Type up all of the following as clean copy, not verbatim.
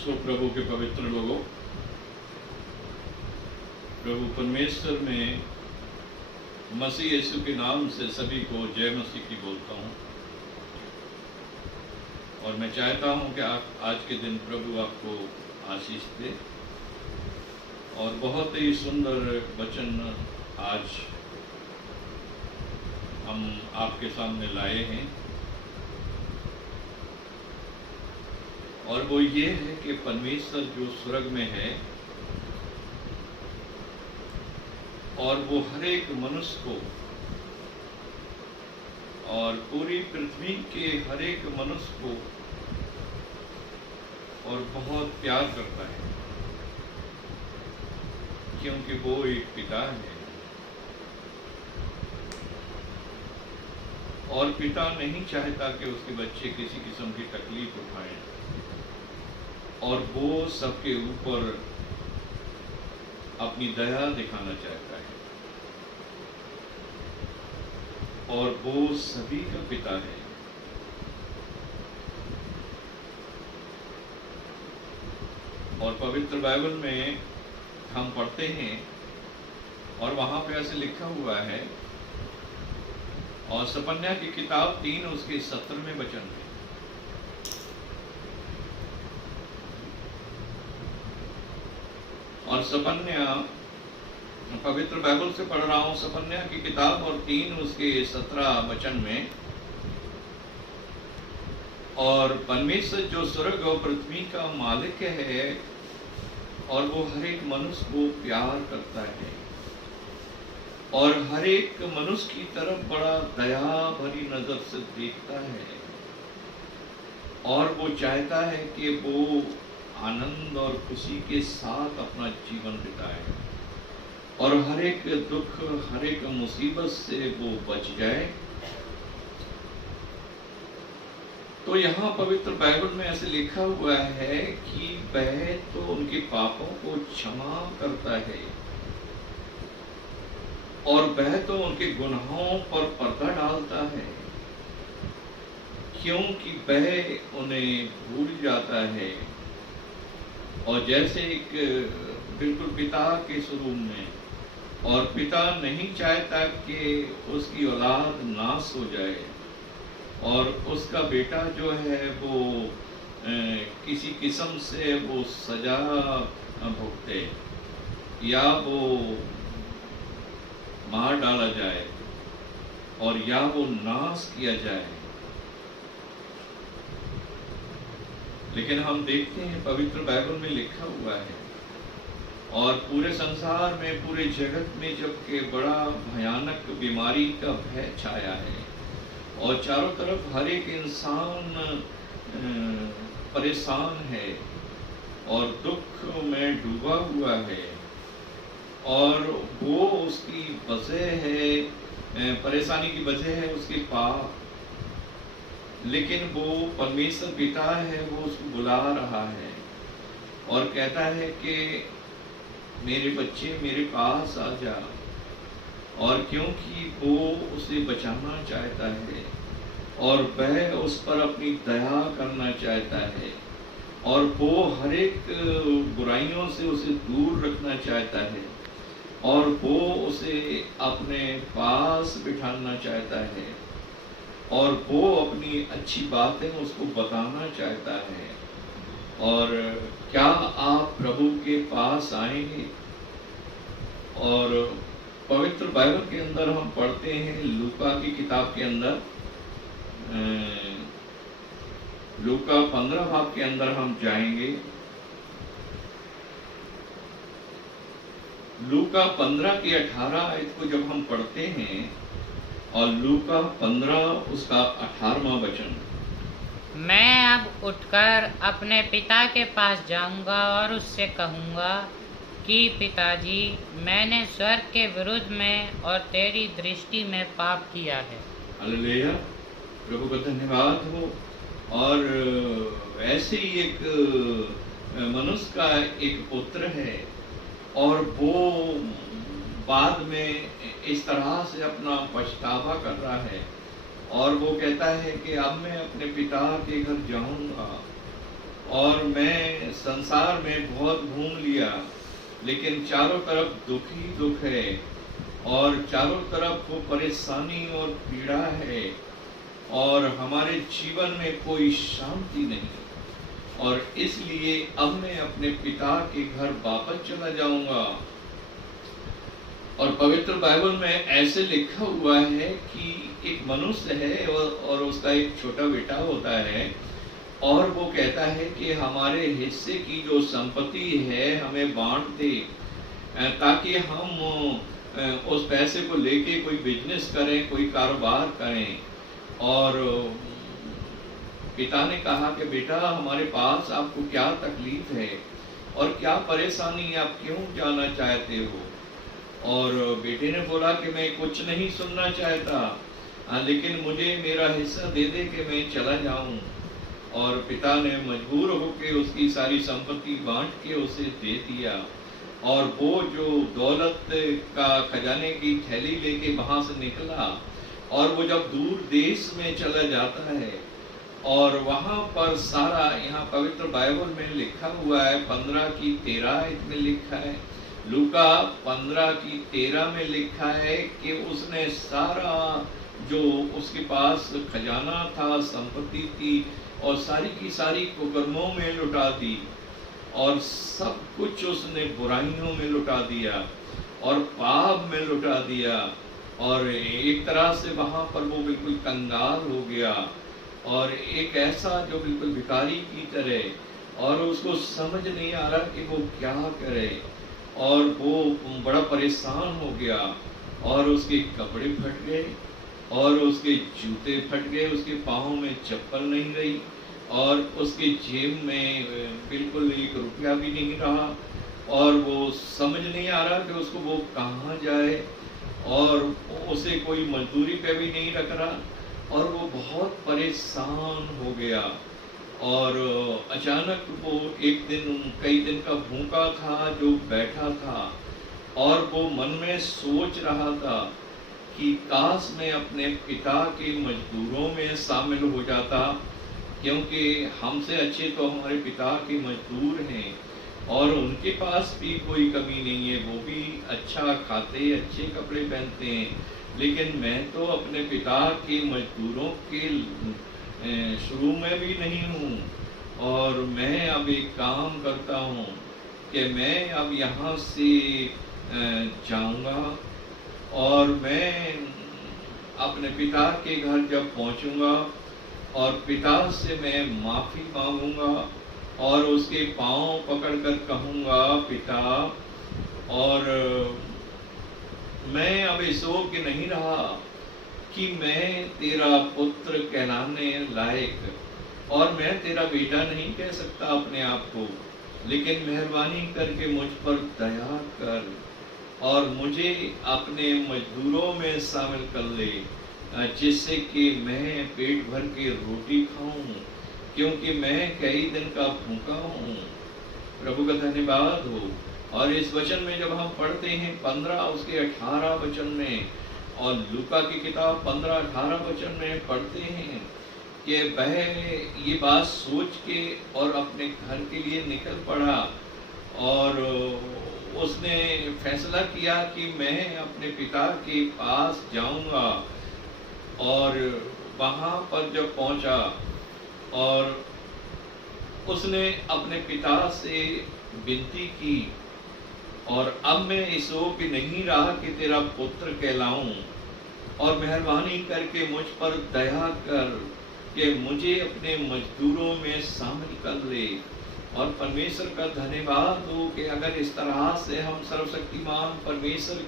सो प्रभु के पवित्र लोगों, प्रभु परमेश्वर में मसीह यीशु के नाम से सभी को जय मसीह की बोलता हूँ। और मैं चाहता हूँ कि आज के दिन प्रभु आपको आशीष दे। और बहुत ही सुंदर वचन आज हम आपके सामने लाए हैं, और वो ये है कि परमेश्वर जो स्वर्ग में है और वो हर एक मनुष्य को और पूरी पृथ्वी के हर एक मनुष्य को और बहुत प्यार करता है, क्योंकि वो एक पिता है। और पिता नहीं चाहता कि उसके बच्चे किसी किस्म की तकलीफ उठाएं, और वो सबके ऊपर अपनी दया दिखाना चाहता है, और वो सभी का पिता है। और पवित्र बाइबल में हम पढ़ते हैं और वहां पे ऐसे लिखा हुआ है, और सपन्या की किताब 3 उसके 17वें वचन में, और सपन्या पवित्र बाइबल से पढ़ रहा हूं, सपन्या की किताब और 3 उसके 17 वचन में, और परमेश्वर जो स्वर्ग और पृथ्वी का मालिक है और वो हर एक मनुष्य को प्यार करता है और हर एक मनुष्य की तरफ बड़ा दया भरी नजर से देखता है, और वो चाहता है कि वो आनंद और खुशी के साथ अपना जीवन बिताए और हर एक दुख, हर एक मुसीबत से वो बच जाए। तो यहाँ पवित्र बाइबल में ऐसे लिखा हुआ है कि वह तो उनके पापों को क्षमा करता है और वह तो उनके गुनाहों पर पर्दा डालता है, क्योंकि वह उन्हें भूल जाता है। और जैसे एक बिल्कुल पिता के स्वरूप में, और पिता नहीं चाहता कि उसकी औलाद नाश हो जाए और उसका बेटा जो है वो किसी किस्म से वो सजा भुगते या वो मार डाला जाए और या वो नाश किया जाए। लेकिन हम देखते हैं पवित्र बाइबल में लिखा हुआ है, और पूरे संसार में, पूरे जगत में जबकि बड़ा भयानक बीमारी का भय छाया है और चारों तरफ हर एक इंसान परेशान है और दुख में डूबा हुआ है, और वो उसकी वजह है, परेशानी की वजह है उसके पाप। लेकिन वो परमेश्वर पिता है, वो उसको बुला रहा है और कहता है कि मेरे बच्चे मेरे पास आ जा, और क्योंकि वो उसे बचाना चाहता है और वह उस पर अपनी दया करना चाहता है और वो हर एक बुराइयों से उसे दूर रखना चाहता है और वो उसे अपने पास बिठाना चाहता है और वो अपनी अच्छी बातें उसको बताना चाहता है। और क्या आप प्रभु के पास आएंगे? और पवित्र बाइबल के अंदर हम पढ़ते हैं, लूका की किताब के अंदर, लूका 15 बाब के अंदर हम जाएंगे। लूका 15 की 18 आयत को जब हम पढ़ते हैं, और लूका 15 उसका 18वां वचन, मैं अब उठकर अपने पिता के पास जाऊंगा और उससे कहूंगा कि पिताजी, मैंने स्वर्ग के विरुद्ध में और तेरी दृष्टि में पाप किया है। हालेलुया, प्रभु का धन्यवाद हो। और ऐसे ही एक मनुष्य का एक पुत्र है, और वो बाद में इस तरह से अपना पछतावा कर रहा है, और वो कहता है कि अब मैं अपने पिता के घर जाऊंगा और मैं संसार में बहुत घूम लिया, लेकिन चारों तरफ दुख ही दुख है, और चारों तरफ वो परेशानी और पीड़ा है, और हमारे जीवन में कोई शांति नहीं, और इसलिए अब मैं अपने पिता के घर वापस चला जाऊंगा। और पवित्र बाइबल में ऐसे लिखा हुआ है कि एक मनुष्य है और उसका एक छोटा बेटा होता है, और वो कहता है कि हमारे हिस्से की जो संपत्ति है हमें बांट दे, ताकि हम उस पैसे को लेके कोई बिजनेस करें, कोई कारोबार करें। और पिता ने कहा कि बेटा, हमारे पास आपको क्या तकलीफ है और क्या परेशानी, आप क्यों जाना चाहते हो? और बेटे ने बोला कि मैं कुछ नहीं सुनना चाहता, लेकिन मुझे मेरा हिस्सा दे दे कि मैं चला जाऊं। और पिता ने मजबूर होकर उसकी सारी संपत्ति बांट के उसे दे दिया, और वो जो दौलत का खजाने की थैली लेके वहां से निकला, और वो जब दूर देश में चला जाता है, और वहां पर सारा, यहाँ पवित्र बाइबल में लिखा हुआ है 15:13 में लिखा है, लूका 15:13 में लिखा है कि उसने सारा जो उसके पास खजाना था, संपत्ति थी, और सारी की सारी कुकर्मों में लुटा दी, और सब कुछ उसने बुराइयों में लुटा दिया और पाप में लुटा दिया। और एक तरह से वहां पर वो बिल्कुल कंगाल हो गया, और एक ऐसा जो बिल्कुल भिखारी की तरह, और उसको समझ नहीं आ रहा कि वो क्या करे, और वो बड़ा परेशान हो गया, और उसके कपड़े फट गए, और उसके जूते फट गए, उसके पाँव में चप्पल नहीं रही, और उसके जेब में बिल्कुल 1 रुपया भी नहीं रहा, और वो समझ नहीं आ रहा कि उसको वो कहाँ जाए, और उसे कोई मजदूरी पे भी नहीं रख रहा, और वो बहुत परेशान हो गया। और अचानक वो एक दिन, कई दिन का भूखा था, जो बैठा था, और वो मन में सोच रहा था कि काश मैं अपने पिता के मजदूरों में शामिल हो जाता, क्योंकि हमसे अच्छे तो हमारे पिता के मजदूर हैं, और उनके पास भी कोई कमी नहीं है, वो भी अच्छा खाते, अच्छे कपड़े पहनते हैं, लेकिन मैं तो अपने पिता के मजदूरों के शुरू में भी नहीं हूँ। और मैं अब एक काम करता हूँ कि मैं अब यहाँ से जाऊँगा, और मैं अपने पिता के घर जब पहुँचूँगा, और पिता से मैं माफ़ी मांगूंगा, और उसके पाँव पकड़कर कहूँगा, पिता, और मैं अब इस योग्य नहीं रहा कि मैं तेरा पुत्र कहलाने लायक, और मैं तेरा बेटा नहीं कह सकता अपने आप को, लेकिन मेहरबानी करके मुझ पर दया कर, और मुझे अपने मजदूरों में शामिल कर ले, जिससे कि मैं पेट भर के रोटी खाऊं, क्योंकि मैं कई दिन का भूखा हूँ। प्रभु का धन्यवाद हो। और इस वचन में जब हम पढ़ते हैं 15 उसके 18 वचन में, और लूका की किताब 15-18 वचन में पढ़ते हैं कि वह ये बात सोच के और अपने घर के लिए निकल पड़ा, और उसने फैसला किया कि मैं अपने पिता के पास जाऊंगा। और वहाँ पर जब पहुँचा, और उसने अपने पिता से विनती की, और अब मैं इस योग्य नहीं रहा कि तेरा पुत्र कहलाऊं, और मेहरबानी करके मुझ पर दया कर कि मुझे अपने मजदूरों में शामिल कर ले। और परमेश्वर का धन्यवाद हो कि अगर इस तरह से हम सर्वशक्तिमान परमेश्वर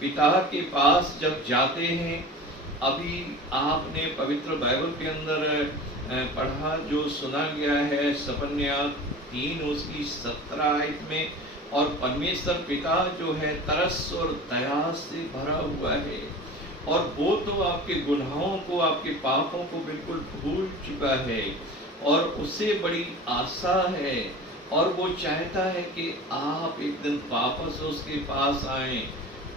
पिता के पास जब जाते हैं, अभी आपने पवित्र बाइबल के अंदर पढ़ा, जो सुना गया है सपन्या 3 उसकी 17 में, और परमेश्वर पिता जो है तरस और दया से भरा हुआ है, और वो तो आपके गुनाहों को, आपके पापों को बिल्कुल भूल चुका है, और उससे बड़ी आशा है, और वो चाहता है कि आप एक दिन वापस उसके पास आएं।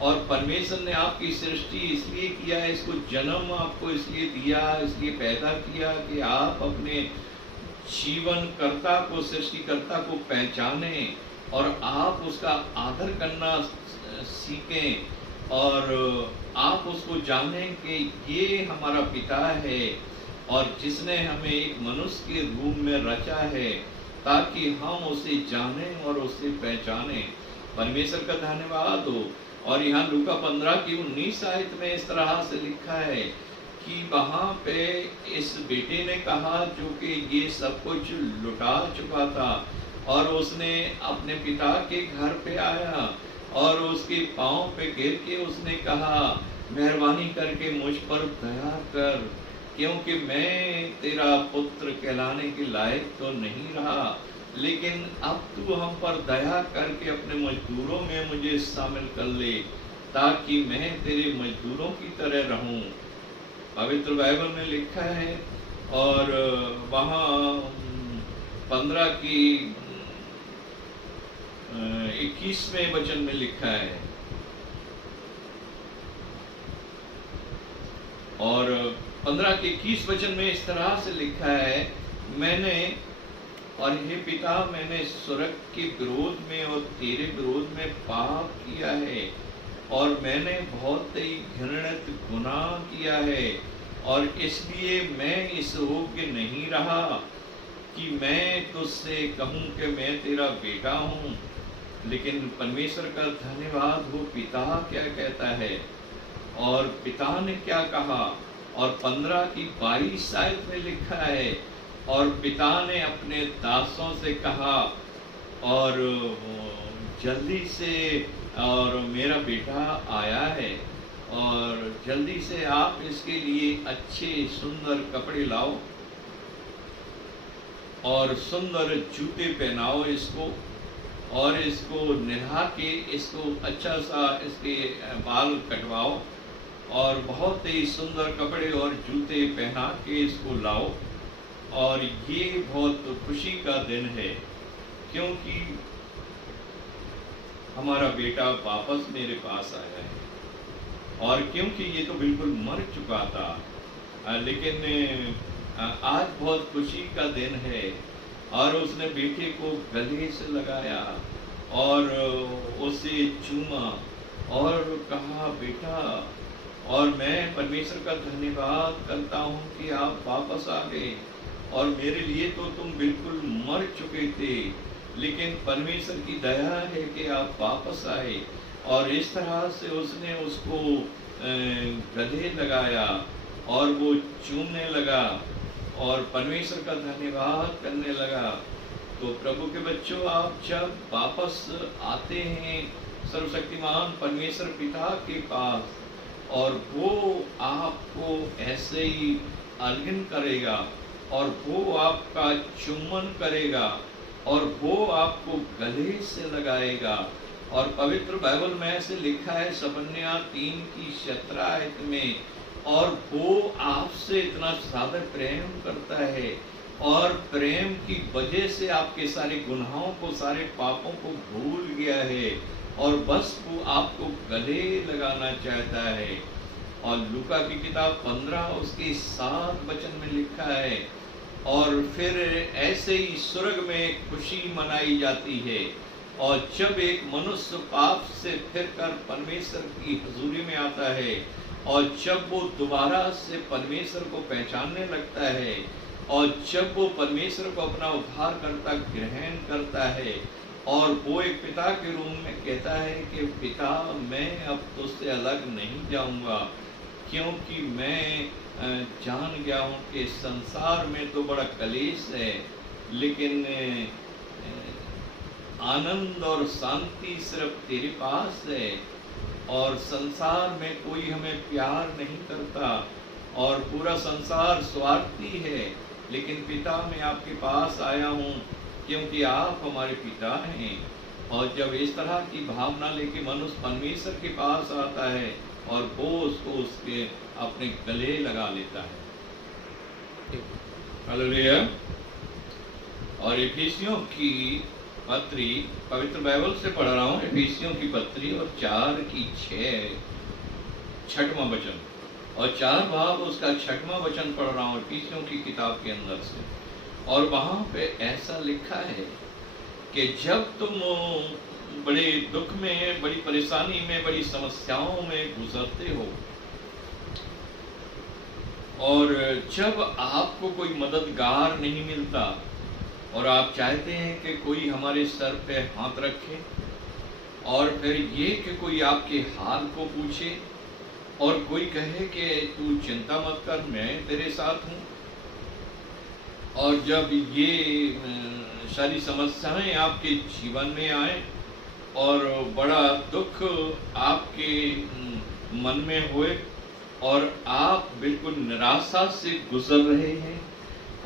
और परमेश्वर ने आपकी सृष्टि इसलिए किया है, इसको जन्म आपको इसलिए दिया, इसलिए पैदा किया कि आप अपने जीवन कर्ता को, सृष्टिकर्ता को पहचाने और आप उसका आदर करना सीखें और आप उसको जानें कि ये हमारा पिता है और जिसने हमें एक मनुष्य के रूप में रचा है, ताकि हम उसे जानें और उसे पहचानें। परमेश्वर का धन्यवाद हो। और यहाँ लूका 15 की 19 आयत में इस तरह से लिखा है कि वहाँ पे इस बेटे ने कहा, जो कि ये सब कुछ लुटा चुका था, और उसने अपने पिता के घर पे आया और उसके पांव पे गिर के उसने कहा, मेहरबानी करके मुझ पर दया कर, क्योंकि मैं तेरा पुत्र कहलाने के लायक तो नहीं रहा, लेकिन अब तू हम पर दया करके अपने मजदूरों में मुझे शामिल कर ले, ताकि मैं तेरे मजदूरों की तरह रहूं। पवित्र बाइबल में लिखा है और वहाँ 15 की 21वें वचन में लिखा है, और 15 के 21 वचन में इस तरह से लिखा है, मैंने और हे पिता, मैंने स्वर्ग के विरोध में और तेरे विरोध में पाप किया है, और मैंने बहुत ही घृणित गुनाह किया है, और इसलिए मैं इस योग्य नहीं रहा कि मैं तुझसे कहूँ कि मैं तेरा बेटा हूँ। लेकिन परमेश्वर का धन्यवाद हो, पिता क्या कहता है और पिता ने क्या कहा। और 15 की 22 आयत में लिखा है, और पिता ने अपने दासों से कहा, और जल्दी से, और मेरा बेटा आया है, और जल्दी से आप इसके लिए अच्छे सुंदर कपड़े लाओ और सुंदर जूते पहनाओ इसको, और इसको नहा के इसको अच्छा सा इसके बाल कटवाओ, और बहुत ही सुंदर कपड़े और जूते पहना के इसको लाओ। और ये बहुत खुशी का दिन है, क्योंकि हमारा बेटा वापस मेरे पास आया है। और क्योंकि ये तो बिल्कुल मर चुका था, लेकिन आज बहुत खुशी का दिन है। और उसने बेटे को गले से लगाया और उसे चूमा और कहा, बेटा। और मैं परमेश्वर का धन्यवाद करता हूँ कि आप वापस आ गए, और मेरे लिए तो तुम बिल्कुल मर चुके थे, लेकिन परमेश्वर की दया है कि आप वापस आए। और इस तरह से उसने उसको गले लगाया और वो चूमने लगा और परमेश्वर का धन्यवाद करने लगा। तो प्रभु के बच्चों, आप जब वापस आते हैं सर्वशक्तिमान परमेश्वर पिता के पास, और वो आपको ऐसे ही आलिंगन करेगा, और वो आपका चुम्बन करेगा, और वो आपको गले से लगाएगा। और पवित्र बाइबल में ऐसे लिखा है सपन्या 3 की 17 आयत में, और वो आपसे इतना ज्यादा प्रेम करता है, और प्रेम की वजह से आपके सारे गुनाहों को, सारे पापों को भूल गया है, और बस वो आपको गले लगाना चाहता है। और लूका की किताब 15 उसके 7 वचन में लिखा है, और फिर ऐसे ही स्वर्ग में खुशी मनाई जाती है, और जब एक मनुष्य पाप से फिरकर परमेश्वर की हुजूरी में आता है, और जब वो दोबारा से परमेश्वर को पहचानने लगता है, और जब वो परमेश्वर को अपना उद्धारकर्ता ग्रहण करता है, और वो एक पिता के रूप में कहता है कि पिता, मैं अब तुझसे अलग नहीं जाऊंगा, क्योंकि मैं जान गया हूँ कि संसार में तो बड़ा कलेश है, लेकिन आनंद और शांति सिर्फ तेरे पास है, और संसार में कोई हमें प्यार नहीं करता, और पूरा संसार स्वार्थी है, लेकिन पिता, मैं आपके पास आया हूँ क्योंकि आप हमारे पिता हैं। और जब इस तरह की भावना लेके मनुष्य परमेश्वर के पास आता है, और वो उसको उसके अपने गले लगा लेता है। हालेलुया। और इफिसियों की पत्री, पवित्र बाइबल से पढ़ रहा हूँ, इफिसियों की पत्री और 4 की 6वां वचन और 4 भाग उसका 6वां वचन पढ़ रहा हूँ इफिसियों की किताब के अंदर से। और वहां पे ऐसा लिखा है कि जब तुम बड़े दुख में, बड़ी परेशानी में, बड़ी समस्याओं में गुजरते हो और जब आपको कोई मददगार नहीं मिलता और आप चाहते हैं कि कोई हमारे सर पे हाथ रखे और फिर ये कि कोई आपके हाल को पूछे और कोई कहे कि तू चिंता मत कर, मैं तेरे साथ हूँ। और जब ये सारी समस्याएं आपके जीवन में आए और बड़ा दुख आपके मन में होए और आप बिल्कुल निराशा से गुजर रहे हैं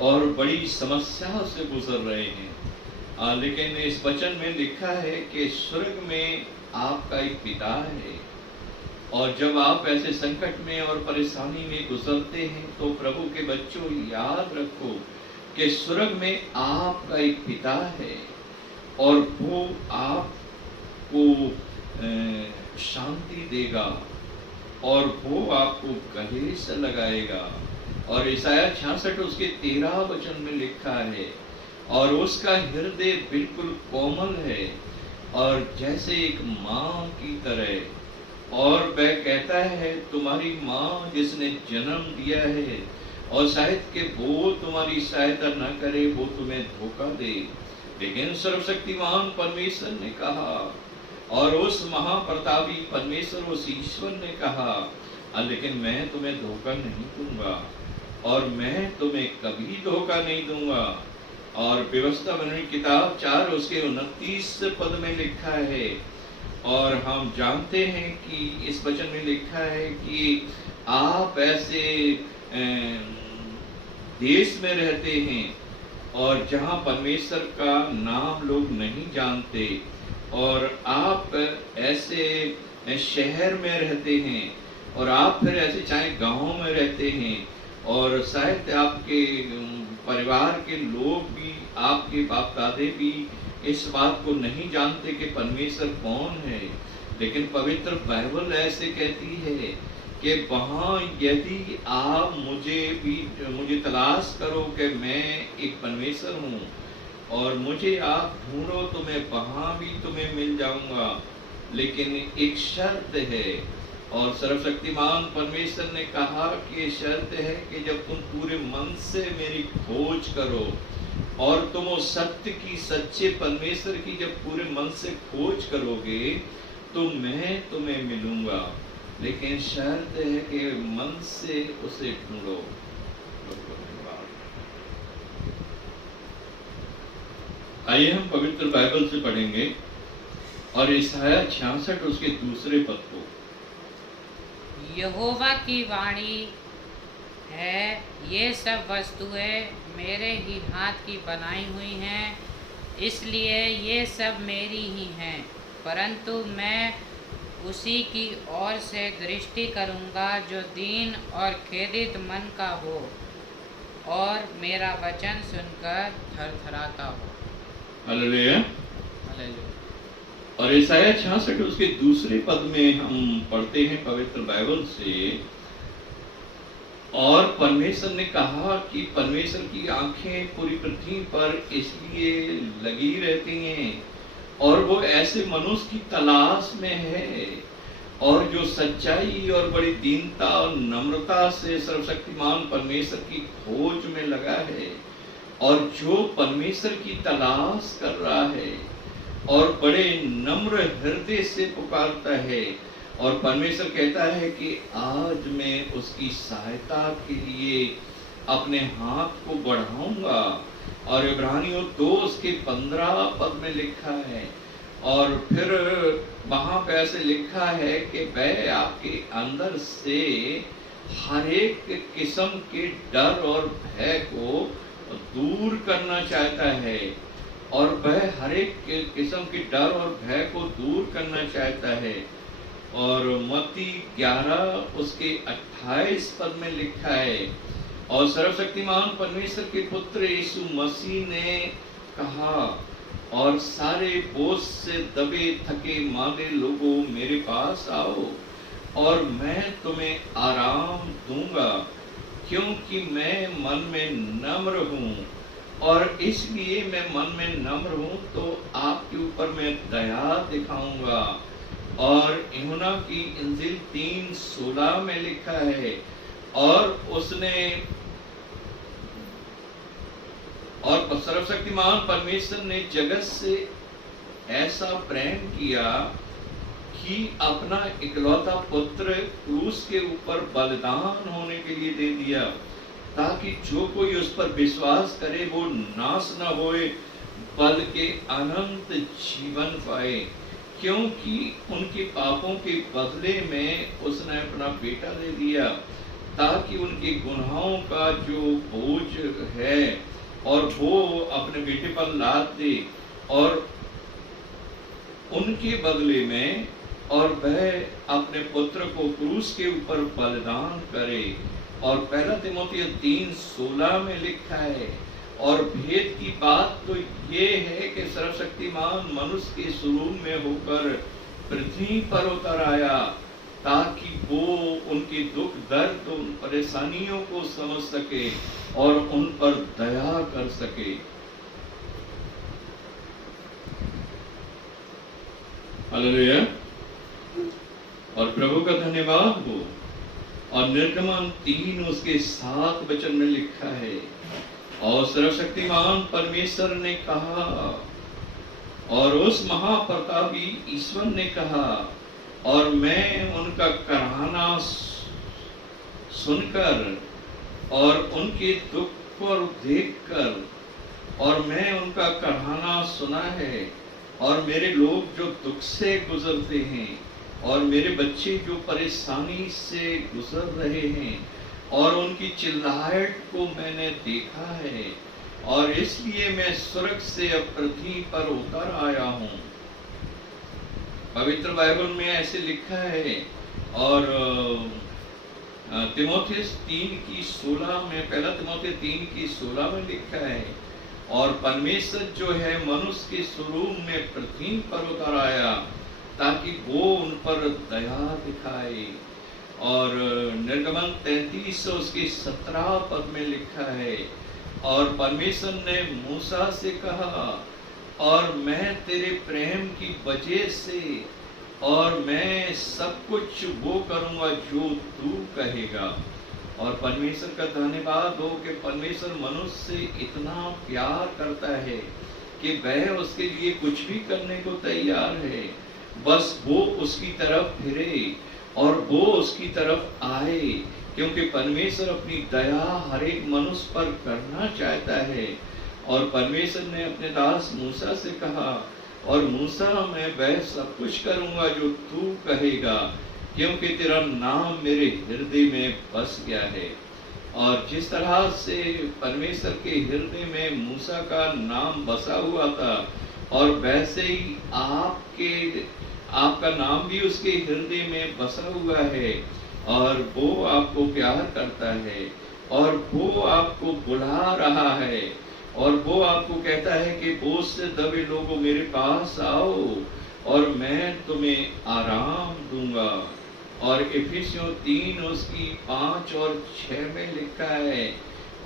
और बड़ी समस्या से गुजर रहे हैं, लेकिन इस वचन में लिखा है कि स्वर्ग में आपका एक पिता है। और जब आप ऐसे संकट में और परेशानी में गुजरते हैं तो प्रभु के बच्चों, याद रखो कि स्वर्ग में आपका एक पिता है और वो आपको शांति देगा और वो आपको गले से लगाएगा। और ईसाया 66 उसके 13 वचन में लिखा है, और उसका हृदय बिल्कुल कोमल है और जैसे एक माँ की तरह। और वह कहता है, तुम्हारी माँ जिसने जन्म दिया है और शायद के वो तुम्हारी सहायता न करे, वो तुम्हें धोखा दे। लेकिन सर्वशक्तिमान परमेश्वर ने कहा, और उस महाप्रतापी परमेश्वर, उस ईश्वर ने कहा, लेकिन मैं तुम्हें धोखा नहीं दूंगा और मैं तुम्हें कभी धोखा नहीं दूंगा। और व्यवस्था वर्णन किताब 4 उसके 29 पद में लिखा है, और हम जानते हैं कि इस वचन में लिखा है कि आप ऐसे देश में रहते हैं और जहां परमेश्वर का नाम लोग नहीं जानते, और आप ऐसे शहर में रहते हैं और आप फिर ऐसे चाहे गांव में रहते हैं और शायद आपके परिवार के लोग भी, आपके बाप दादे भी इस बात को नहीं जानते कि परमेश्वर कौन है। लेकिन पवित्र बाइबल ऐसे कहती है कि वहाँ यदि आप मुझे तलाश करो कि मैं एक परमेश्वर हूँ और मुझे आप ढूंढो तो मैं वहाँ भी तुम्हें मिल जाऊंगा। लेकिन एक शर्त है, और सर्वशक्तिमान परमेश्वर ने कहा कि शर्त है कि जब तुम पूरे मन से मेरी खोज करो और तुम उस सत्य की, सच्चे परमेश्वर की जब पूरे मन से खोज करोगे तो मैं तुम्हें मिलूंगा। लेकिन शर्त है कि मन से उसे ढूंढो। आइए हम पवित्र बाइबल से पढ़ेंगे और ईसाया 66 उसके दूसरे पद को। यहोवा की वाणी है, ये सब वस्तुएं मेरे ही हाथ की बनाई हुई हैं, इसलिए ये सब मेरी ही हैं। परंतु मैं उसी की ओर से दृष्टि करूंगा जो दीन और खेदित मन का हो और मेरा वचन सुनकर थरथराता हो। हालेलुया। हालेलुया। और ईसाया 66 उसके दूसरे पद में हम पढ़ते हैं पवित्र बाइबल से, और परमेश्वर ने कहा कि परमेश्वर की आंखें पूरी पृथ्वी पर इसलिए लगी रहती हैं और वो ऐसे मनुष्य की तलाश में है और जो सच्चाई और बड़ी दीनता और नम्रता से सर्वशक्तिमान परमेश्वर की खोज में लगा है और जो परमेश्वर की तलाश कर रहा है और बड़े नम्र हृदय से पुकारता है। और परमेश्वर कहता है कि आज मैं उसकी सहायता के लिए अपने हाथ को बढ़ाऊंगा। और इब्रानियों 2 उसके 15 पद में लिखा है, और फिर वहां पे ऐसे लिखा है कि वह आपके अंदर से हर एक किस्म के डर और भय को दूर करना चाहता है, और वह हर एक किस्म के डर और भय को दूर करना चाहता है। और मत्ती 11 उसके 28 पद में लिखा है, और सर्वशक्तिमान परमेश्वर के पुत्र यीशु मसीह ने कहा, और सारे बोझ से दबे थके मांदे लोगों मेरे पास आओ और मैं तुम्हें आराम दूंगा, क्योंकि मैं मन में नम्र हूँ और इसलिए मैं मन में नम्र हूं, तो आपके ऊपर मैं दया दिखाऊंगा। और यूहन्ना की इंजील 3:16 में लिखा है, और सर्वशक्तिमान परमेश्वर ने जगत से ऐसा प्रेम किया कि अपना इकलौता पुत्र क्रूस के ऊपर बलिदान होने के लिए दे दिया, ताकि जो कोई उस पर विश्वास करे वो नाश न होए बल्कि अनंत जीवन पाए। क्योंकि उनके पापों के बदले में उसने अपना बेटा दे दिया, ताकि उनके गुनाहों का जो बोझ है और वो अपने बेटे पर लाद दे, और उनके बदले में और वह अपने पुत्र को क्रूस के ऊपर बलिदान करे। और 1 तीमुथियुस 3:16 में लिखा है, और भेद की बात तो ये है कि सर्वशक्तिमान मनुष्य के स्वरूप में होकर पृथ्वी पर उतर आया, ताकि वो उनके दुख दर्द उन परेशानियों को समझ सके और उन पर दया कर सके। हालेलुया। और प्रभु का धन्यवाद हो। और निर्गमन 3 उसके 7 वचन में लिखा है, और सर्वशक्तिमान परमेश्वर ने कहा, और उस महाप्रतापी ईश्वर ने कहा, और मैं उनका कराहना सुनकर और उनके दुख को देखकर, और मैं उनका कराहना सुना है, और मेरे लोग जो दुख से गुजरते हैं, और मेरे बच्चे जो परेशानी से गुजर रहे हैं, और उनकी चिल्लाहट को मैंने देखा है, और इसलिए मैं स्वर्ग से अब पृथ्वी पर उतर आया हूँ। पवित्र बाइबल में ऐसे लिखा है। और तीमुथियुस 3:16 में, 1 तीमुथियुस 3:16 में लिखा है, और परमेश्वर जो है मनुष्य के स्वरूप में पृथ्वी पर उतर आया, ताकि वो उन पर दया दिखाए। और निर्गमन 33 उसके 17 पद में लिखा है, और परमेश्वर ने मूसा से कहा, और मैं तेरे प्रेम की वजह से, और मैं सब कुछ वो करूंगा जो तू कहेगा। और परमेश्वर का धन्यवाद हो कि परमेश्वर मनुष्य से इतना प्यार करता है कि वह उसके लिए कुछ भी करने को तैयार है, बस वो उसकी तरफ फिरे और वो उसकी तरफ आए, क्योंकि परमेश्वर अपनी दया हर एक मनुष्य पर करना चाहता है। और परमेश्वर ने अपने दास मूसा से कहा, और मूसा मैं वह सब कुछ करूंगा जो तू कहेगा, क्योंकि तेरा नाम मेरे हृदय में बस गया है। और जिस तरह से परमेश्वर के हृदय में मूसा का नाम बसा हुआ था, और वैसे ही आपका नाम भी उसके हृदय में बसा हुआ है, और वो आपको प्यार करता है, और वो आपको बुला रहा है, और वो आपको कहता है कि बोझ से दबे लोगों मेरे पास आओ, और मैं तुम्हें आराम दूंगा। और इफिसियों 3 उसकी 5 और 6 में लिखा है,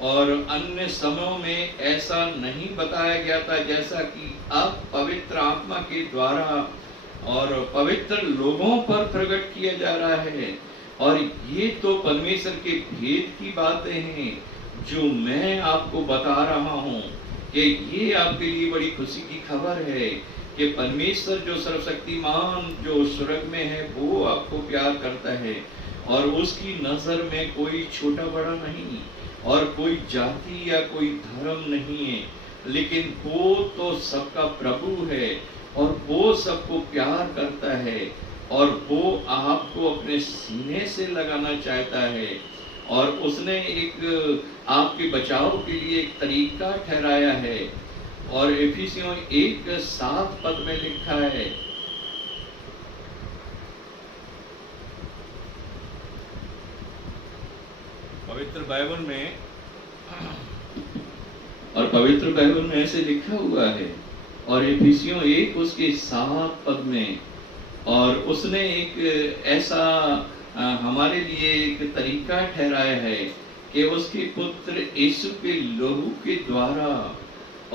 और अन्य समयों में ऐसा नहीं बताया गया था, जैसा कि अब पवित्र आत्मा के द्वारा और पवित्र लोगों पर प्रकट किया जा रहा है। और ये तो परमेश्वर के भेद की बातें हैं जो मैं आपको बता रहा हूँ, कि ये आपके लिए बड़ी खुशी की खबर है कि परमेश्वर जो सर्वशक्तिमान जो स्वर्ग में है, वो आपको प्यार करता है, और उसकी नजर में कोई छोटा बड़ा नहीं, और कोई जाति या कोई धर्म नहीं है, लेकिन वो तो सबका प्रभु है, और वो सबको प्यार करता है, और वो आपको अपने सीने से लगाना चाहता है। और उसने एक आपके बचाव के लिए एक तरीका ठहराया है। और इफिसियों 1:7 पद में लिखा है, पवित्र बाइबल में, और पवित्र बाइबल में ऐसे लिखा हुआ है, और इफिसियों 1 उसके 7 पद में, और उसने एक ऐसा हमारे लिए एक तरीका ठहराया है कि उसके पुत्र यीशु के लहू के द्वारा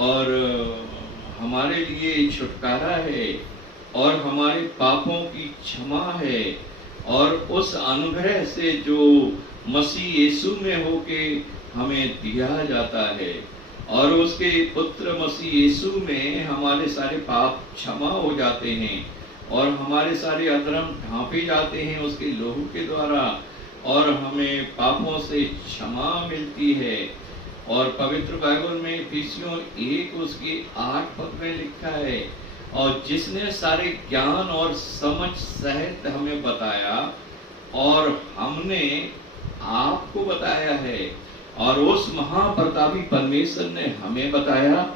और हमारे लिए छुटकारा है और हमारे पापों की क्षमा है, और उस अनुग्रह से जो मसीह यीशु में होके हमें दिया जाता है, और उसके पुत्र मसीह यीशु में हमारे सारे पाप क्षमा हो जाते हैं और हमारे सारे अधर्म ढांपे जाते हैं उसके लहू के द्वारा, और हमें पापों से क्षमा मिलती है। और पवित्र बाइबल में इफिसियों 1 उसके 8 पद में लिखा है, और जिसने सारे ज्ञान और समझ सहित हमें बताया और हमने आपको बताया है, और उस महाप्रतापी परमेश्वर ने हमें बताया,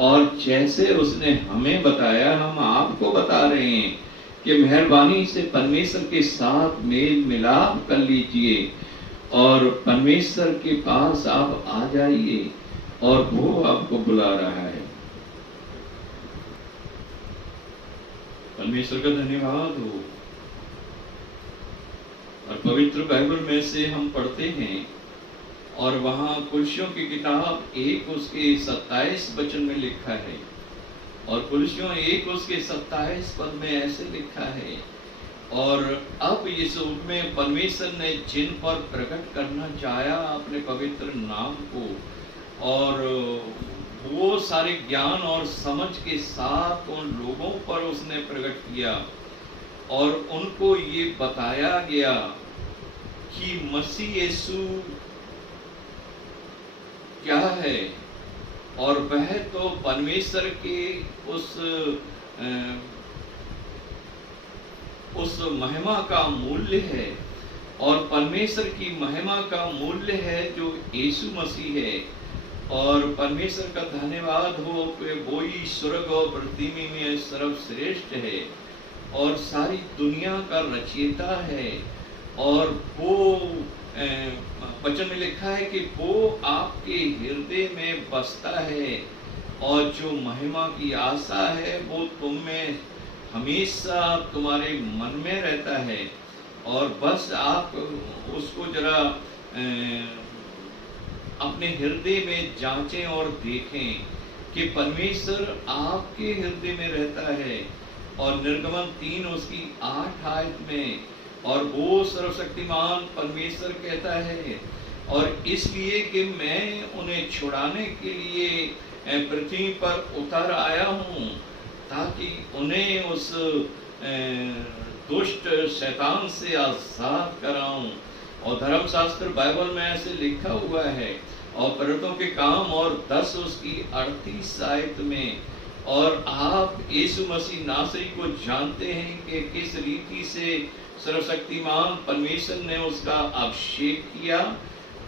और जैसे उसने हमें बताया हम आपको बता रहे हैं कि मेहरबानी से परमेश्वर के साथ मेल मिलाप कर लीजिए और परमेश्वर के पास आप आ जाइए, और वो आपको बुला रहा है। परमेश्वर का धन्यवाद हो। और पवित्र बाइबल में से हम पढ़ते हैं, और वहां कुलसियों की किताब 1 उसके 27 वचन में लिखा है, और कुलसियों 1 उसके 27 पद में ऐसे लिखा है, और अब इस युग में परमेश्वर ने जिन पर प्रकट करना चाहा अपने पवित्र नाम को, और वो सारे ज्ञान और समझ के साथ उन लोगों पर उसने प्रकट किया, और उनको ये बताया गया कि मसीह यीशु क्या है, और वह तो परमेश्वर के उस महिमा का मूल्य है, और परमेश्वर की महिमा का मूल्य है जो यीशु मसीह है। और परमेश्वर का धन्यवाद हो कि वो ही स्वर्ग और पृथ्वी में सर्वश्रेष्ठ है और सारी दुनिया का रचयिता है, और वो वचन में लिखा है कि वो आपके हृदय में बसता है, और जो महिमा की आशा है वो तुम में हमेशा तुम्हारे मन में रहता है। और बस आप उसको जरा अपने हृदय में जांचें और देखें कि परमेश्वर आपके हृदय में रहता है। और निर्गमन 3 उसकी 8 आयत में, और वो सर्वशक्तिमान परमेश्वर कहता है, और इसलिए कि मैं उन्हें छुड़ाने के लिए पृथ्वी पर उतर आया हूँ, ताकि उन्हें उस दुष्ट शैतान से आजाद कराऊं। और धर्मशास्त्र बाइबल में ऐसे लिखा हुआ है, और प्रेरितों के काम और 10 उसकी 38 आयत में, और आप यीशु मसीह नासरी को जानते हैं कि किस रीति से सर्वशक्तिमान परमेश्वर ने उसका अभिषेक किया,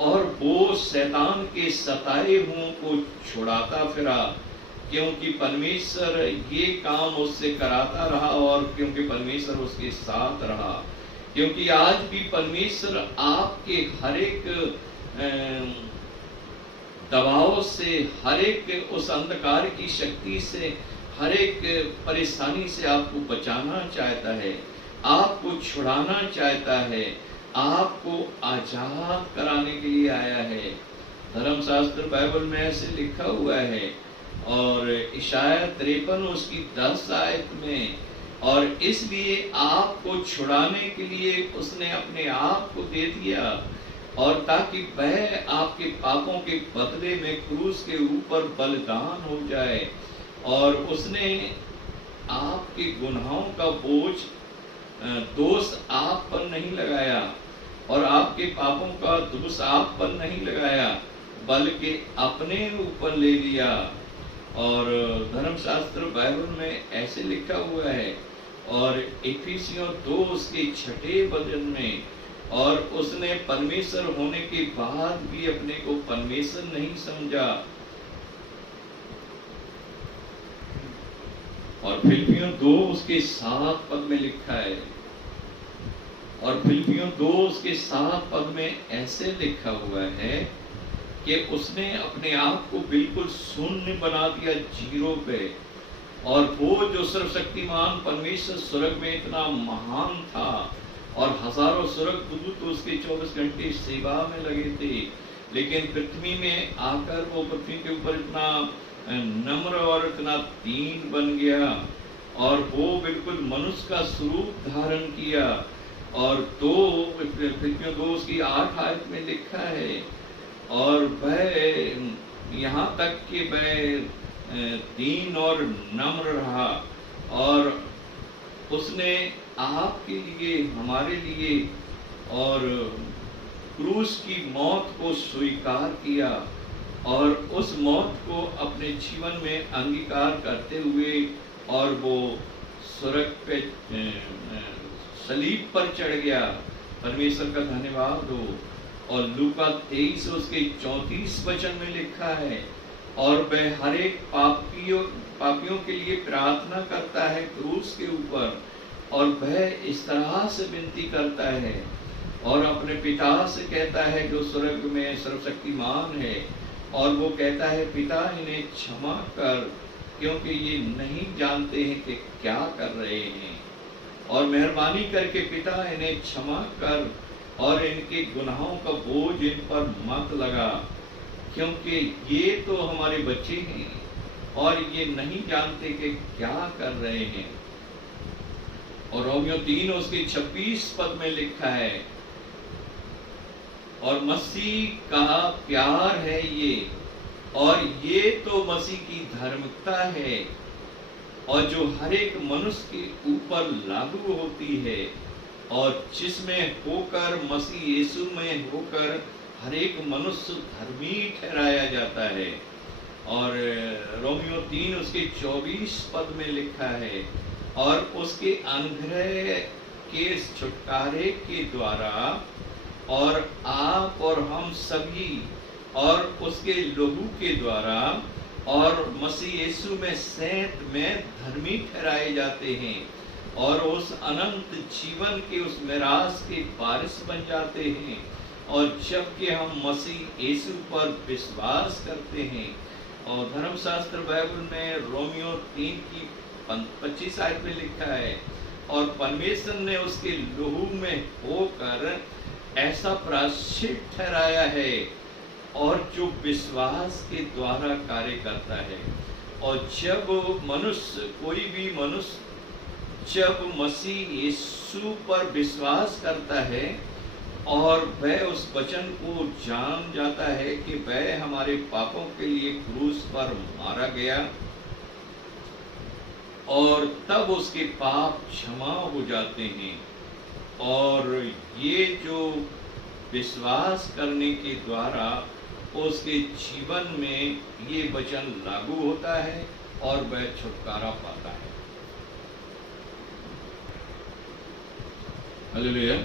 और वो शैतान के सताए हुओं को छुड़ाता फिरा, क्योंकि परमेश्वर ये काम उससे कराता रहा, और क्योंकि परमेश्वर उसके साथ रहा। क्योंकि आज भी परमेश्वर आपके हर एक दबाव से, हर एक उस अंधकार की शक्ति से, हर एक परेशानी से आपको बचाना चाहता है, आपको छुड़ाना चाहता है, आपको आजाद कराने के लिए आया है। धर्मशास्त्र बाइबल में ऐसे लिखा हुआ है, और इशाया 53 उसकी 10 आयत में, और इसलिए आपको छुड़ाने के लिए उसने अपने आप को दे दिया, और ताकि वह आपके पापों के बदले में क्रूस के ऊपर बलिदान हो जाए, और उसने आपके गुनाहों का बोझ दोष आप पर नहीं लगाया, और आपके पापों का दोष आप पर नहीं लगाया, बल्कि अपने ऊपर ले लिया। और धर्मशास्त्र बाइबल में ऐसे लिखा हुआ है, और इफिसियों 2 उसके 6 वचन में, और उसने परमेश्वर होने के बाद भी अपने को परमेश्वर नहीं समझा। और फिलिपियों 2 उसके 7 पद में लिखा है, और फिलिपियों 2 उसके 7 पद में ऐसे लिखा हुआ है कि उसने अपने आप को बिल्कुल शून्य बना दिया, जीरो पे। और वो जो सर्वशक्तिमान परमेश्वर स्वर्ग में इतना महान था, और हजारों स्वर्गदूत उसके 24 घंटे सेवा में लगे थे, लेकिन पृथ्वी में आकर वो पृथ्वी के ऊपर इतना नम्र और इतना दीन बन गया, और वो बिल्कुल मनुष्य का स्वरूप धारण किया। और फिलिप्पियों 2 उसकी 8 आयत में लिखा है, और वह यहाँ तक कि वह दीन और नम्र रहा, और उसने आपके लिए, हमारे लिए, और क्रूस की मौत को स्वीकार किया, और उस मौत को अपने जीवन में अंगीकार करते हुए, और वो स्वर्ग पे सलीब पर चढ़ गया। परमेश्वर का धन्यवाद हो। और लूका 23 उसके 34 वचन में लिखा है, और वह हर एक पापियों के लिए प्रार्थना करता है क्रूस के ऊपर, और वह इस तरह से विनती करता है और अपने पिता से कहता है जो स्वर्ग में सर्वशक्तिमान है, और वो कहता है, पिता इन्हें क्षमा कर, क्योंकि ये नहीं जानते हैं कि क्या कर रहे हैं, और मेहरबानी करके पिता इन्हें क्षमा कर, और इनके गुनाहों का बोझ इन पर मत लगा, क्योंकि ये तो हमारे बच्चे हैं और ये नहीं जानते कि क्या कर रहे हैं। और रोमियो 3 उसके 26 पद में लिखा है, और मसीह का प्यार है ये, और ये तो मसीह की धार्मिकता है, और जो हर एक मनुष्य के ऊपर लागू होती है, और जिसमें होकर मसीह यीशु में होकर हर एक मनुष्य धर्मी ठहराया जाता है। और रोमियो 3 उसके 24 पद में लिखा है, और उसके अनुग्रह के छुटकारे के द्वारा, और आप और हम सभी, और उसके लहू के द्वारा, और मसीह यीशु में सेंत में धर्मी ठहराए जाते हैं, और उस अनंत जीवन के उस मिरास के वारिस बन जाते हैं। और जबकि हम मसीह यीशु पर विश्वास करते हैं, और धर्मशास्त्र बाइबल में रोमियो 3 की 25 आयत में लिखा है, और परमेश्वर ने उसके लहू में होकर ऐसा प्रायश्चित ठहराया है, और जो विश्वास के द्वारा कार्य करता है। और जब कोई भी मनुष्य जब मसीह यीशु पर विश्वास करता है, और वह उस वचन को जान जाता है कि वह हमारे पापों के लिए क्रूस पर मारा गया, और तब उसके पाप क्षमा हो जाते हैं। और ये जो विश्वास करने के द्वारा उसके जीवन में ये वचन लागू होता है, और वह छुटकारा पाता है। हालेलुया।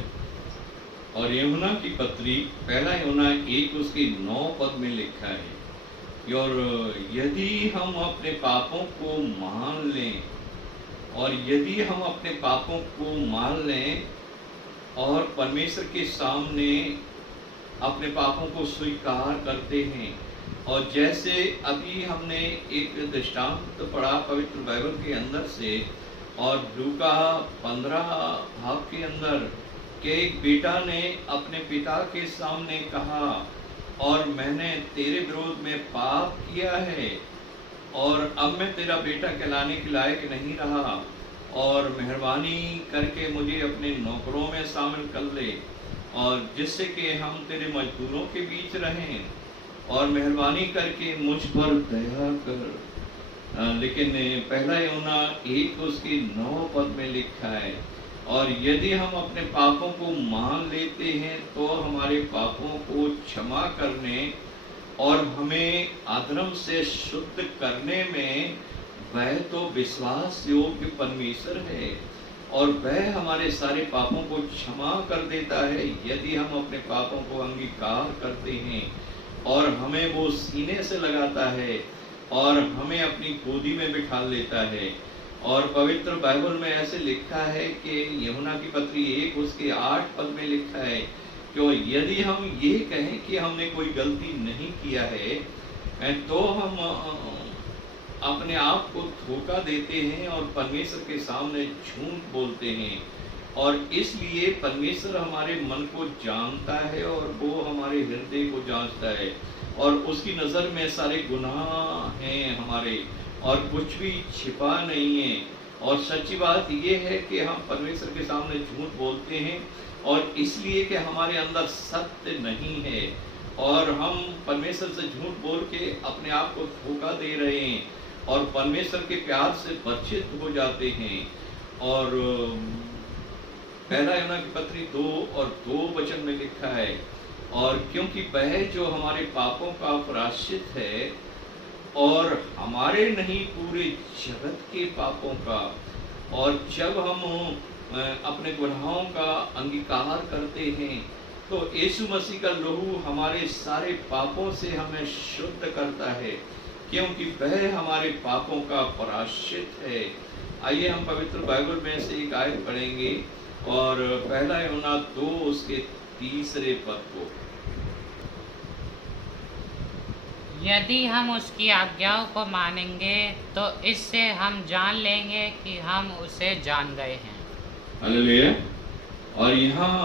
और यूहन्ना की पत्री, पहला यूहन्ना 1 उसके 9 पद में लिखा है, और यदि हम अपने पापों को मान लें, और यदि हम अपने पापों को मान लें और परमेश्वर के सामने अपने पापों को स्वीकार करते हैं, और जैसे अभी हमने एक दृष्टांत पढ़ा पवित्र बाइबल के अंदर से, और लूका 15 भाग के अंदर कि एक बेटा ने अपने पिता के सामने कहा, और मैंने तेरे विरोध में पाप किया है, और अब मैं तेरा बेटा कहलाने के लायक नहीं रहा, और मेहरबानी करके मुझे अपने नौकरों में शामिल कर ले, और जिससे कि हम तेरे मजदूरों के बीच रहें, और मेहरबानी करके मुझ पर दया कर। लेकिन पहला यूहन्ना 1 उसके 9 पद में लिखा है, और यदि हम अपने पापों को मान लेते हैं तो हमारे पापों को क्षमा करने और हमें अधर्म से शुद्ध करने में वह तो विश्वास योग्य परमेश्वर है, और वह हमारे सारे पापों को क्षमा कर देता है यदि हम अपने पापों को अंगीकार करते हैं, और हमें वो सीने से लगाता है, और हमें अपनी गोदी में बिठा लेता है। और पवित्र बाइबल में ऐसे लिखा है कि यूहन्ना की पत्री 1 उसके 8 पद में लिखा है कि यदि हम ये कहें कि हमने कोई गलती नहीं किया है, तो हम अपने आप को धोखा देते हैं और परमेश्वर के सामने झूठ बोलते हैं। और इसलिए परमेश्वर हमारे मन को जानता है और वो हमारे हृदय को जांचता है, और उसकी नज़र में सारे गुनाह हैं हमारे, और कुछ भी छिपा नहीं है। और सच्ची बात ये है कि हम परमेश्वर के सामने झूठ बोलते हैं, और इसलिए कि हमारे अंदर सत्य नहीं है, और हम परमेश्वर से झूठ बोल के अपने आप को धोखा दे रहे हैं, और परमेश्वर के प्यार से वंचित हो जाते हैं। और पहला यूहन्ना की पत्री 2:2 में लिखा है, और क्योंकि वह जो हमारे पापों का प्रायश्चित है, और हमारे नहीं पूरे जगत के पापों का, और जब हम अपने गुनाहों का अंगीकार करते हैं तो यीशु मसीह का लहू हमारे सारे पापों से हमें शुद्ध करता है, क्योंकि वह हमारे पापों का प्रायश्चित है। आइए हम पवित्र बाइबल में से एक आयत पढ़ेंगे, और पहला यूहन्ना 2 उसके 3 पद को। यदि हम उसकी आज्ञाओं को मानेंगे तो इससे हम जान लेंगे कि हम उसे जान गए हैं। हालेलुया। और यहाँ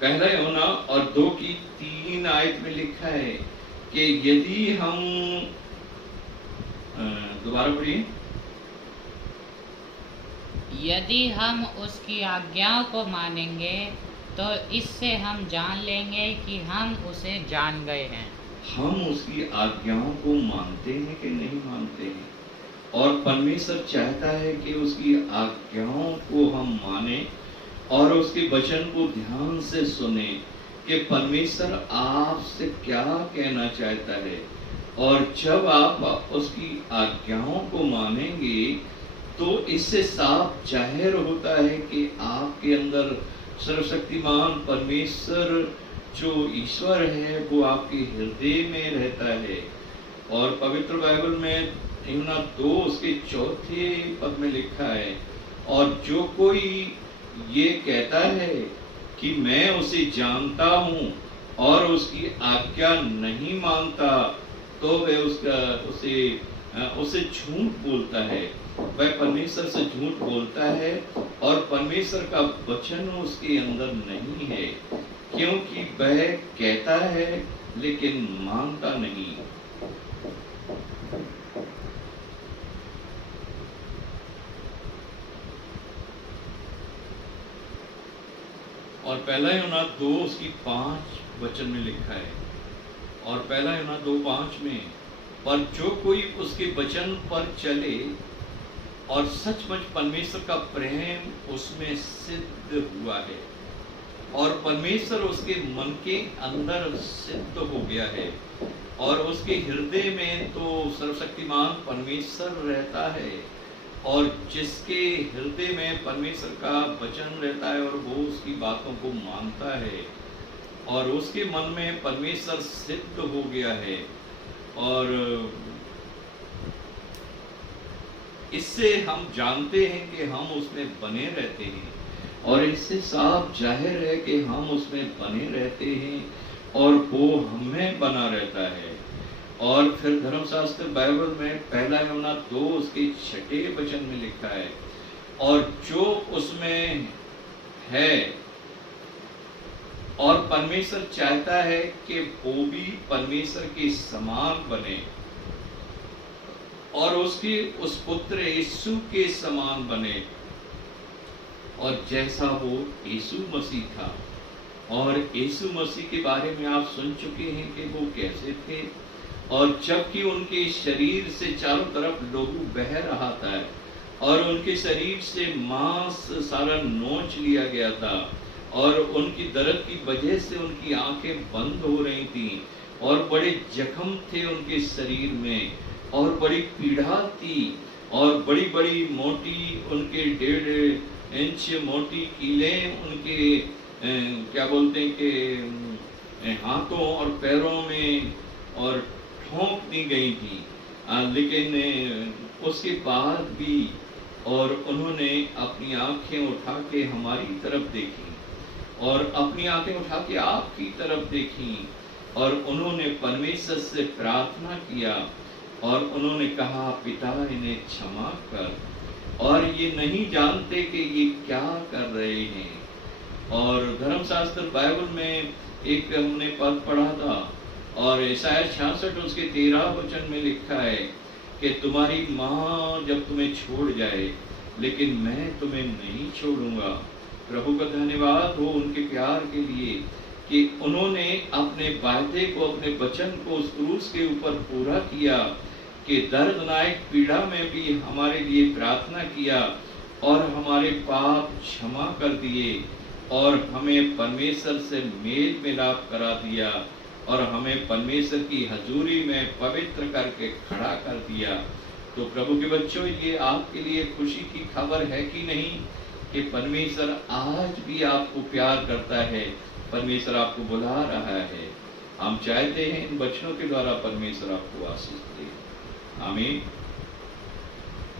पहला यूहन्ना और 2:3 आयत में लिखा है कि यदि हम, दोबारा पढ़िए, यदि हम उसकी आज्ञाओं को मानेंगे तो इससे हम जान लेंगे कि हम उसे जान गए हैं। हम उसकी आज्ञाओं को मानते हैं कि नहीं मानते हैं, और परमेश्वर चाहता है कि उसकी आज्ञाओं को हम माने और उसके वचन को ध्यान से सुने कि परमेश्वर आपसे क्या कहना चाहता है। और जब आप उसकी आज्ञाओं को मानेंगे तो इससे साफ जाहिर होता है कि आपके अंदर सर्वशक्तिमान परमेश्वर जो ईश्वर है वो आपके हृदय में रहता है। और पवित्र बाइबल में यूहन्ना 2 उसके 4 पद में लिखा है, और जो कोई ये कहता है कि मैं उसे जानता हूँ और उसकी आज्ञा नहीं मानता तो वह उसे झूठ बोलता है, वह परमेश्वर से झूठ बोलता है, और परमेश्वर का वचन उसके अंदर नहीं है, क्योंकि वह कहता है लेकिन मानता नहीं। और पहला यूहन्ना 2 उसकी 5 में लिखा है, और पहला यूहन्ना 2:5 में, पर जो कोई उसके वचन पर चले और सचमुच परमेश्वर का प्रेम उसमें सिद्ध हुआ है, और परमेश्वर उसके मन के अंदर सिद्ध हो गया है, और उसके हृदय में तो सर्वशक्तिमान परमेश्वर रहता है, और जिसके हृदय में परमेश्वर का वचन रहता है और वो उसकी बातों को मानता है, और उसके मन में परमेश्वर सिद्ध हो गया है। और इससे हम जानते हैं कि हम उसमें बने रहते हैं, और इससे साफ जाहिर है कि हम उसमें बने रहते हैं और वो हमें बना रहता है। और फिर धर्मशास्त्र बाइबल में पहला यूहन्ना 2 उसके 6 में लिखा है, और जो उसमें है, और परमेश्वर चाहता है कि वो भी परमेश्वर के समान बने और उसके उस पुत्र यीशु के समान बने, और जैसा वो यीशु मसीह था। और यीशु मसीह के बारे में आप सुन चुके हैं कि वो कैसे थे, और जबकि उनके शरीर से चारों तरफ लहू बह रहा था और उनके शरीर से मांस सारा नोच लिया गया था, और उनकी दर्द की वजह से उनकी आंखें बंद हो रही थी, और बड़े जख्म थे उनके शरीर में, और बड़ी पीड़ा थी, और बड़ी बड़ी मोटी उनके 1.5 इंच मोटी कीलें उनके क्या बोलते हैं कि हाथों और पैरों में और ठोंक दी गई थी, लेकिन उसके बाद भी और उन्होंने अपनी आंखें उठा के हमारी तरफ देखी, और अपनी आंखें उठा के आपकी तरफ देखी, और उन्होंने परमेश्वर से प्रार्थना किया, और उन्होंने कहा, पिता इन्हें क्षमा कर, और ये नहीं जानते कि ये क्या कर रहे हैं। और धर्मशास्त्र बाइबल में एक हमने पद पढ़ा था, और ईसाया 66 उसके 13 वचन में लिखा है कि तुम्हारी माँ जब तुम्हें छोड़ जाए, लेकिन मैं तुम्हें नहीं छोड़ूंगा। प्रभु का धन्यवाद हो उनके प्यार के लिए कि उन्होंने अपने वायदे को, अपने वचन को उस क्रूस के ऊपर पूरा किया, कि दर्दनाक पीड़ा में भी हमारे लिए प्रार्थना किया और हमारे पाप क्षमा कर दिए, और हमें परमेश्वर से मेल मिलाप करा दिया, और हमें परमेश्वर की हजूरी में पवित्र करके खड़ा कर दिया। तो प्रभु के बच्चों, ये आपके लिए खुशी की खबर है कि नहीं, कि परमेश्वर आज भी आपको प्यार करता है, परमेश्वर आपको बुला रहा है। हम चाहते हैं इन वचनों के द्वारा परमेश्वर आपको आशीष दे। आमीन।